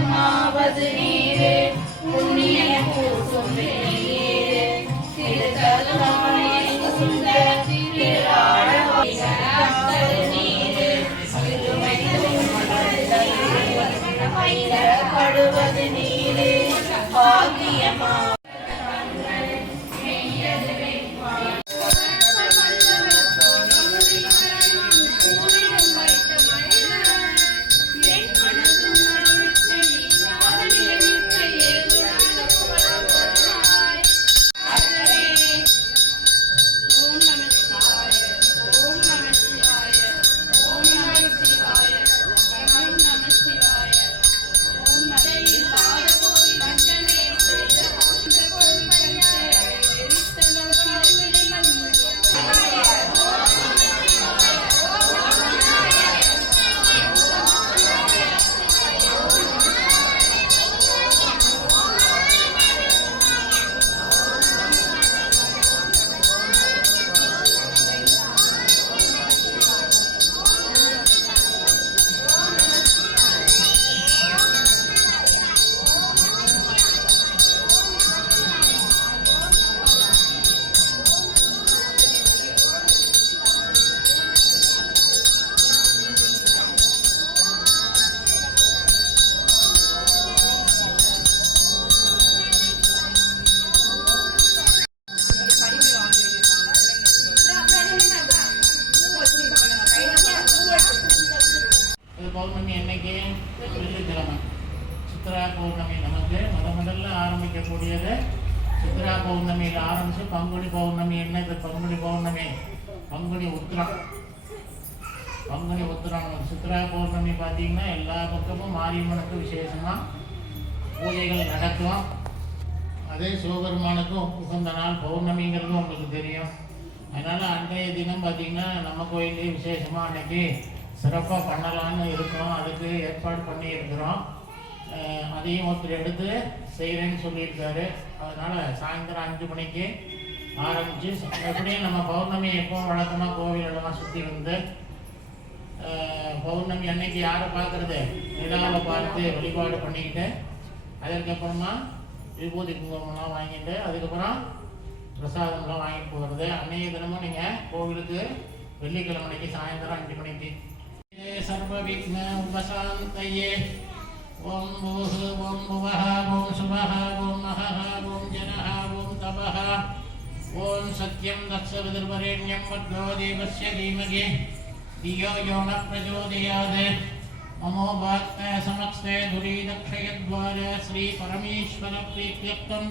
அம்மாவது நீரே புண்ணிய பூசும் நீரே திருத்தலமானே சுந்த திராழ நீரே படுவது நீரே பாக்கியமா பௌர்ணமி அன்னைக்கு வெள்ளிக்கிழமை சித்ரா பௌர்ணமி நமக்கு முதல்ல ஆரம்பிக்கக்கூடியது சித்ரா பௌர்ணமியில் ஆரம்பித்து பங்குனி பௌர்ணமி என்ன இது பங்குனி பௌர்ணமி பங்குனி உத்திரம் சித்ரா பௌர்ணமி பார்த்தீங்கன்னா எல்லா பக்கமும் மாரியம்மனுக்கு விசேஷமாக பூஜைகள் நடக்கும். அதே சிவபெருமானுக்கும் உகந்த நாள் பௌர்ணமிங்கிறதும் உங்களுக்கு தெரியும். அதனால் அன்றைய தினம் பார்த்திங்கன்னா நம்ம கோயிலே விசேஷமாக அன்றைக்கி சிறப்பாக பண்ணலான்னு இருக்கோம். அதுக்கு ஏற்பாடு பண்ணியிருக்கிறோம். அதையும் ஒருத்தர் எடுத்து செய்கிறேன்னு சொல்லியிருக்காரு. அதனால் சாயந்தரம் 5 மணிக்கு ஆரம்பித்து எப்படியும் நம்ம பௌர்ணமி எப்போவும் வழக்கமாக கோவிலெல்லாம் சுற்றி வந்து பௌர்ணமி அன்னைக்கு யாரை பார்க்குறது நிலாவை பார்த்து வழிபாடு பண்ணிக்கிட்டு அதுக்கப்புறமா விபூதி குங்குமம்லாம் வாங்கிட்டு அதுக்கப்புறம் பிரசாதம்லாம் வாங்கிட்டு போகிறது. அன்றைய தினமும் நீங்கள் கோவிலுக்கு வெள்ளிக்கிழமைக்கு சாயந்தரம் 5 மணிக்கு सर्वविघ्न उपशान्तये ओम भूः ओम भुवः ओम शुभः ओम महः ओम जनः ओम तपः ओम सत्यं दक्षविदुर्वरेण्यं भर्गो देवस्य धीमहि धियो यो न प्रचोदयात् ममो वाक्य समस्ते दुरीदक्षयद्वार श्री परमेश्वर प्रीत्यर्थं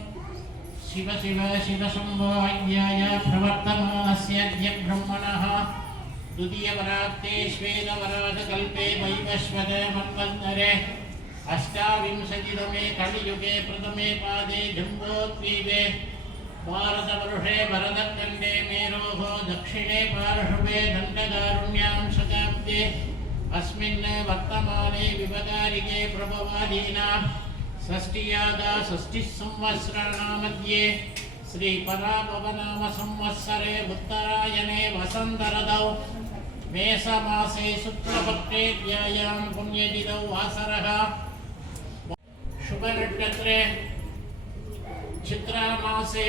शिव शिव शिवशम्भो अज्ञाय प्रवर्तमानस्य ब्रह्मणः द्वितीयवराब्दे श्वेतवराहकल्पे वैवस्वत मन्वन्तरे अष्टाविंशतितमे कलियुगे प्रथमे पादे जम्बोद्वीपे भारतवर्षे भरतखण्डे मेरोः दक्षिणे पार्श्वे दण्डकारुण्यां शताब्दे अस्मिन् वर्तमाने विभकारिके प्रभवादीनां षष्ठ्यादा षष्ठिसंवत्सराणां मध्ये श्री पराभवनाम संवत्सरे उत्तरायणे वसन्तऋतौ मेषमासे शुक्लपक्षे द्यायां पुण्यतिथौ वासरः शुभनक्षत्रे चित्रामासे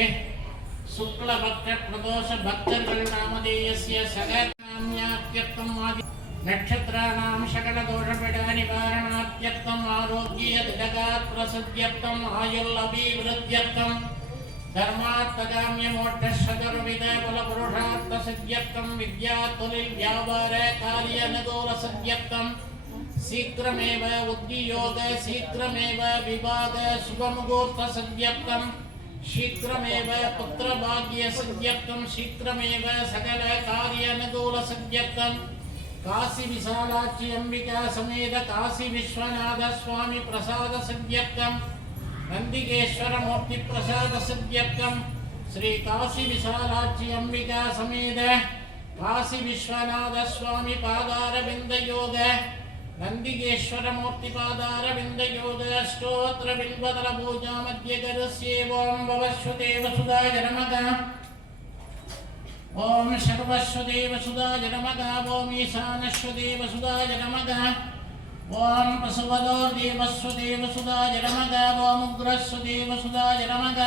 शुक्लपक्षप्रदोष भक्तर्गण नामधेयस्य सगनाम्यात्यर्थम् आदि नक्षत्राणां सकलदोषपीडानिवारणात्यर्थम् आरोग्य दृढगात् प्रसिद्ध्यर्थम् आयुर्लभिवृद्ध्यर्थम् धर्मात्तकाम्य मोक्षशतुर्विध फलपुरुषार्थ सिद्ध्यर्थं विद्या तुलिल व्यापार कार्य अनुकूल सिद्ध्यर्थं शीघ्रमेव उद्योग शीघ्रमेव विवाह शुभमुहूर्त सिद्ध्यर्थं शीघ्रमेव पुत्रभाग्य सिद्ध्यर्थं शीघ्रमेव सकल कार्य अनुकूल सिद्ध्यर्थं काशी विशालाक्षी अंबिका समेत काशी विश्वनाथ स्वामी प्रसाद सिद्ध्यर्थं नंदिकेश्वर मूर्ति प्रसाद सिद्ध्यर्थं श्री काशी विशालाक्षी अंबिका समेत काशी विश्वनाथ स्वामी पादारविंद योग नंदिकेश्वर मूर्ति पादारविंद योग स्तोत्र बिल्वदल पूजा मध्य करस्येवं भवश्वदेव सुधाय नमः ओम सर्वस्वदेव सुधाय नमः ओम ईशानस्वदेव सुधाय नमः ஓம் பசுவதோர் தேவஸ்வதேவசுதாய நமக ஓம் உக்ரஸ்வதேவசுதாய நமக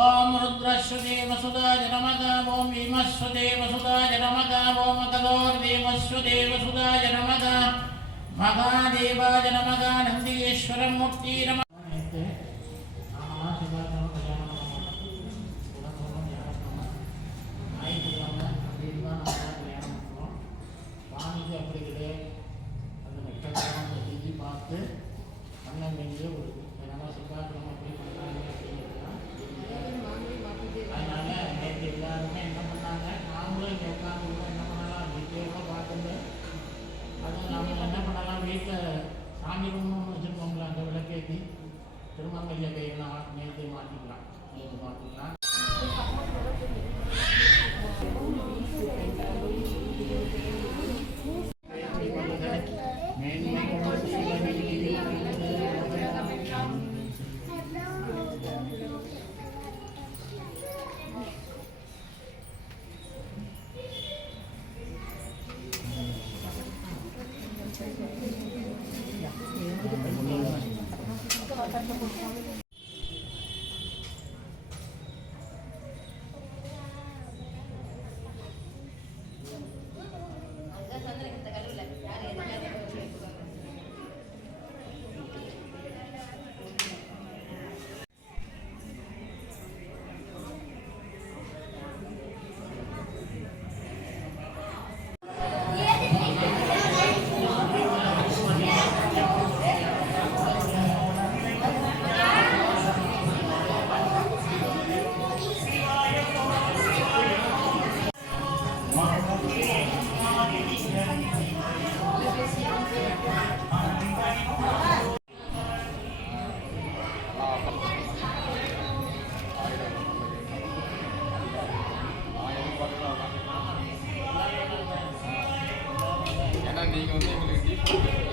ஓம் ருத்ரஸ்வதேவசுதாய நமக ஓம் பீமஸ்வதேவசுதாய நமக ஓம் மகதோர் தேவஸ்வதேவசுதாய நமக மகாதேவாய நமக நந்தீஸ்வரமூர்த்தி நம பார்த்து அண்ணன் வேண்டிய ஒரு நம்ம சுகாதாரம் அப்படி பண்ணாங்க அதனால நேற்று எல்லாருமே என்ன பண்ணாங்க, நாமளும் இங்கே உட்காந்து கூட என்ன பண்ணலாம், வீட்டிலே கூட பார்த்துட்டு அதுவும் நம்ம என்ன பண்ணலாம், வீட்டில் சாமி ரூம்னு வச்சுருக்கோம்ல, அந்த விளக்கேற்றி திருமங்கல்ய கையெல்லாம் நேற்று மாற்றிக்கலாம். ஏன்னா நீங்கள் வந்து எங்களுக்கு